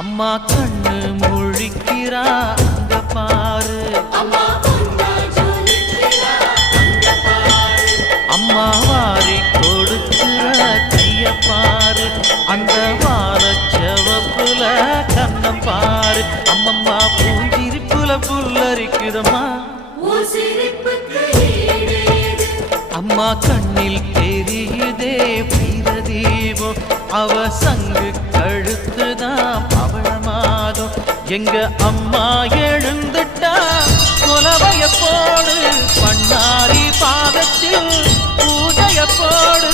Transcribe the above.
அம்மா கண்ணு முழிக்கிறா அங்க பாரு, அம்மா வாரி கொடுக்கிற கைய பாரு, அந்த வாரச்சவப்புல கண்ணம் பாரு. அம்மம்மா பூஞ்சிரிப்புல புல்லரிக்குதம்மா, அம்மா கண்ணில் தெரியுதே வீரதீபம், அவ சங்கு கழுத்துதான் பவளமாதம். எங்க அம்மா எழுந்துட்டா கொலவைய போடு, பண்ணாரி பாதத்தில் பூஜைய போடு.